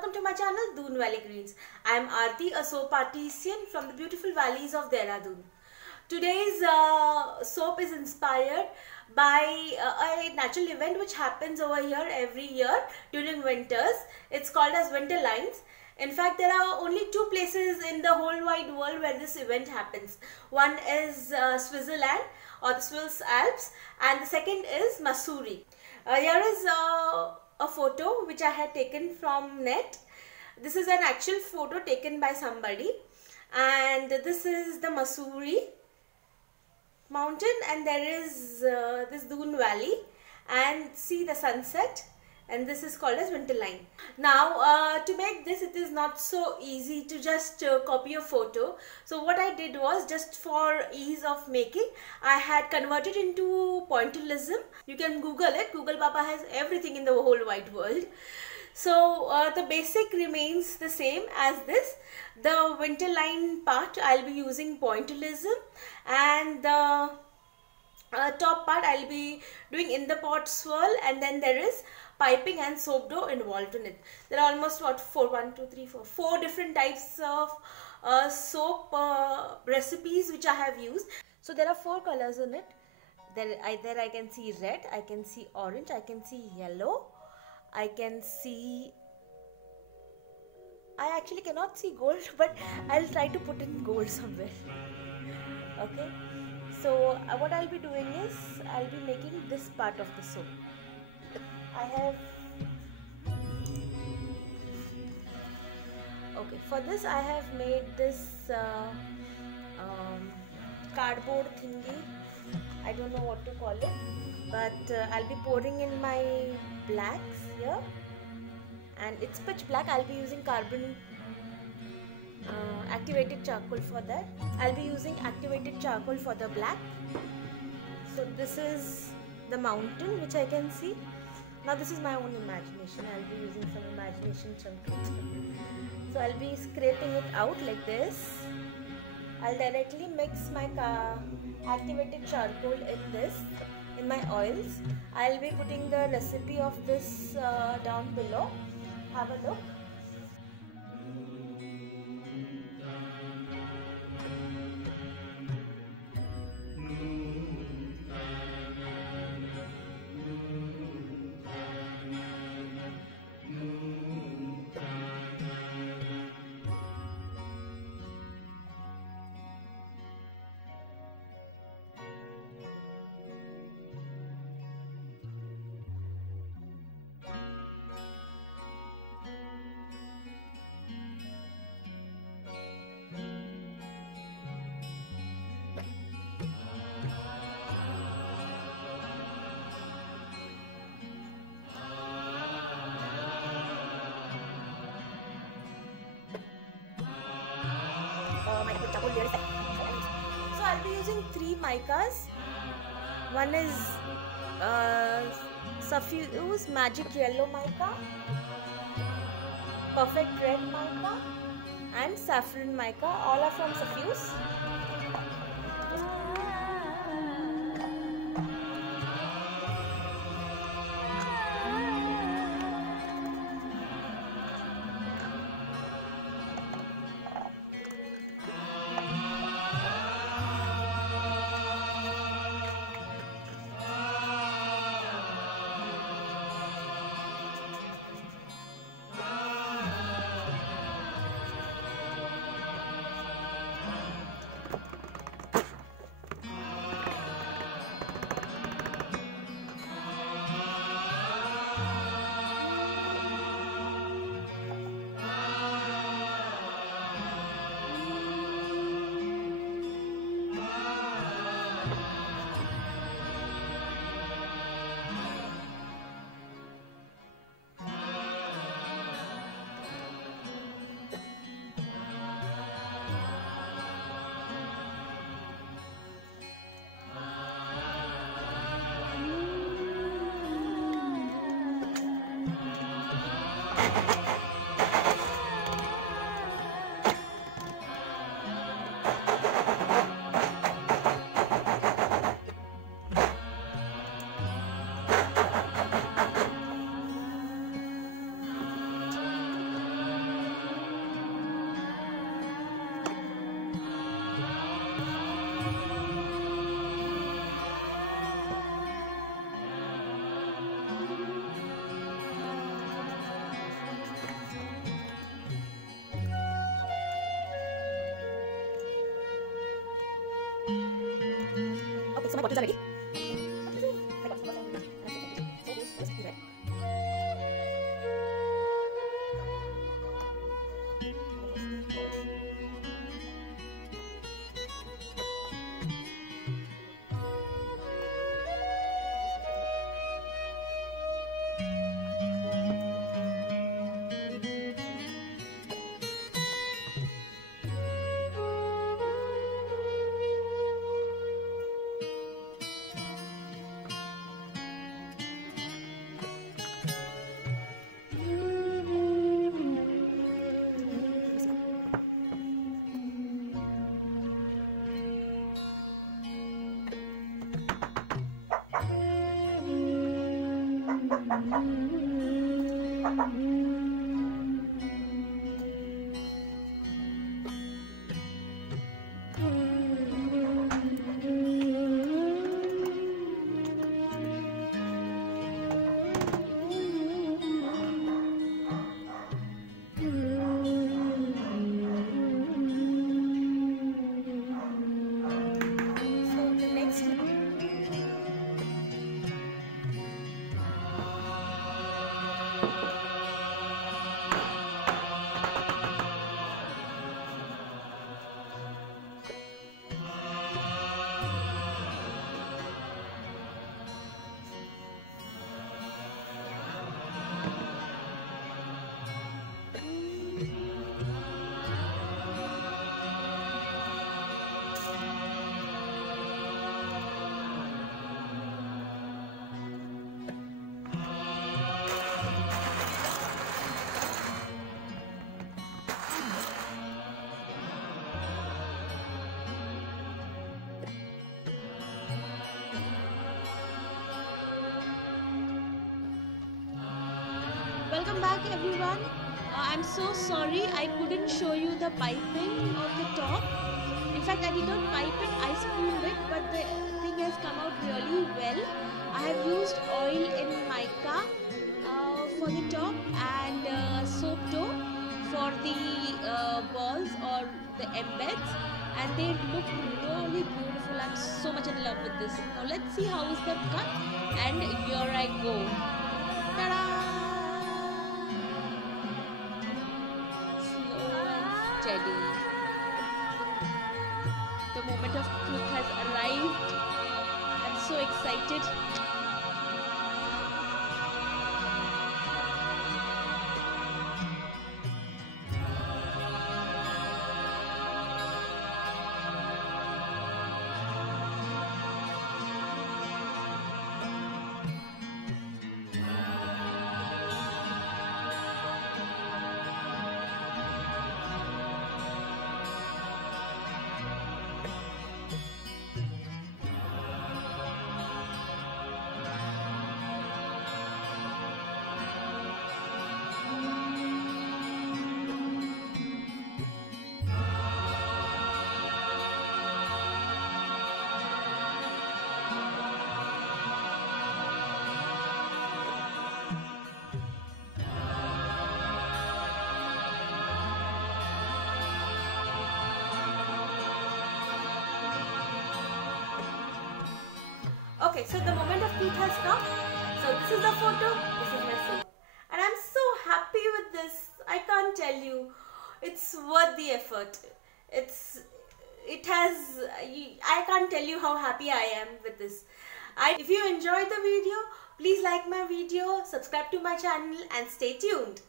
welcome to my channel Doon Valley Greens. I am Aarti, a soap artisan from the beautiful valleys of Dehradun. Today's soap is inspired by a natural event which happens over here every year during winters. It's called as Winter Lines. In fact, there are only two places in the whole wide world where this event happens. One is Switzerland or the Swiss Alps, and the second is Mussoorie. Here is a photo which I had taken from net. This is an actual photo taken by somebody, and this is the Mussoorie mountain, and there is this Doon Valley, and see the sunset, and this is called as Winter Line. Now to make this, it is not so easy to just copy a photo. So what I did was, just for ease of making, I had converted into pointillism. You can Google it. Google Papa has everything in the whole wide world. So the basic remains the same as this. The winter line part I'll be using pointillism, and the top part I'll be doing in the pot swirl, and then there is piping and soap dough involved in it. There are almost four different types of soap recipes which I have used. So there are 4 colors in it. There I can see red, I can see orange, I can see yellow, I can see, I actually cannot see gold, but I'll try to put in gold somewhere. Okay, so what I'll be doing is, I'll be making this part of the soap. For this I have made this cardboard thingy. I don't know what to call it, but I'll be pouring in my blacks here, and it's pitch black. I'll be using carbon activated charcoal for that. I'll be using activated charcoal for the black. So this is the mountain which I can see. Now this is my own imagination. I'll be using some imagination chunks. So I'll be scraping it out like this. I'll directly mix my activated charcoal in my oils. I'll be putting the recipe of this down below. Have a look. So I'll be using 3 micas. One is Suffuse Magic Yellow Mica, Perfect Red Mica, and Saffron Mica. All are from Suffuse. Welcome back everyone. I'm so sorry I couldn't show you the piping of the top. In fact, I did not pipe it, I spooled it, but the thing has come out really well. I have used oil in mica for the top and soap dough for the balls or the embeds, and they look really beautiful. I'm so much in love with this. Now let's see how is the cut, and here I go. Ta-da! Steady. The moment of truth has arrived. I'm so excited. Okay, so the moment of truth has come. So this is the photo, this is my soap. And I'm so happy with this. I can't tell you. It's worth the effort. I can't tell you how happy I am with this. If you enjoyed the video, please like my video, subscribe to my channel and stay tuned.